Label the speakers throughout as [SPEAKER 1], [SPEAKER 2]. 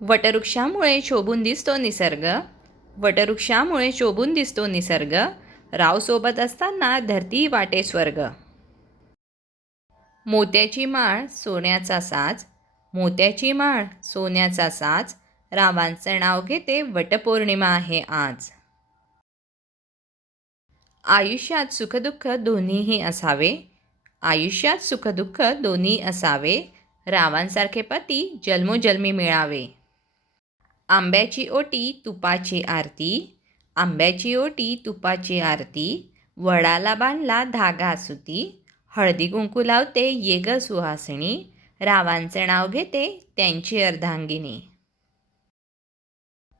[SPEAKER 1] वटवृक्षामुळे शोभून दिसतो निसर्ग. वटवृक्षामुळे शोभून दिसतो निसर्ग. रावसोबत असताना धरती वाटे स्वर्ग. मोत्याची माळ सोन्याचा साज. मोत्याची माळ सोन्याचा साज. रावांचं नाव घेते वटपौर्णिमा आहे आज. आयुष्यात सुखदुःख दोन्हीही असावे. आयुष्यात सुखदुःख दोन्ही असावे. रावांसारखे पती जन्मोजन्मी मिळावे. आंब्याची ओटी तुपाची आरती. आंब्याची ओटी तुपाची आरती. वडाला बांधला धागा सुती हळदी कुंकू लावते ये ग सुहासिनी रावांचे नाव घेते त्यांची अर्धांगिनी.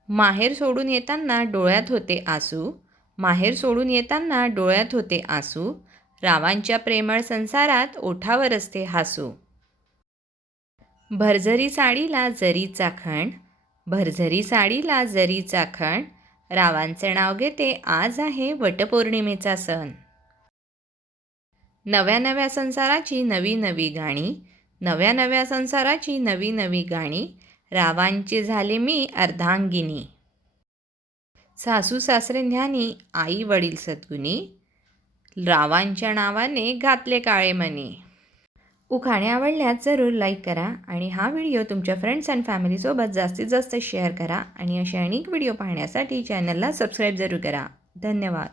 [SPEAKER 1] माहेर सोडून येताना डोळ्यात होते आसू. माहेर सोडून येताना डोळ्यात होते आसू. रावांच्या प्रेमळ संसारात ओठावर असते हासू. भरझरी साडीला जरीचा खण. भरझरी साडीला जरीचा खण रावांचे नाव घेते आज आहे वटपौर्णिमेचा सण. नव्या नव्या संसाराची नवी नवी गाणी. नव्या नव्या संसाराची नवी नवी गाणी. रावांची झाले मी अर्धांगिनी. सासू सासरे ज्ञानी आई वडील सद्गुणी. रावांच्या नावाने घातले काळे मनी उखाणे आवडल्यास जरूर लाईक करा आणि हा व्हिडिओ तुमच्या फ्रेंड्स अँड फॅमिलीसोबत जास्तीत जास्त शेअर करा आणि असे अनेक व्हिडिओ पाहण्यासाठी चॅनलला सबस्क्राईब जरूर करा. धन्यवाद.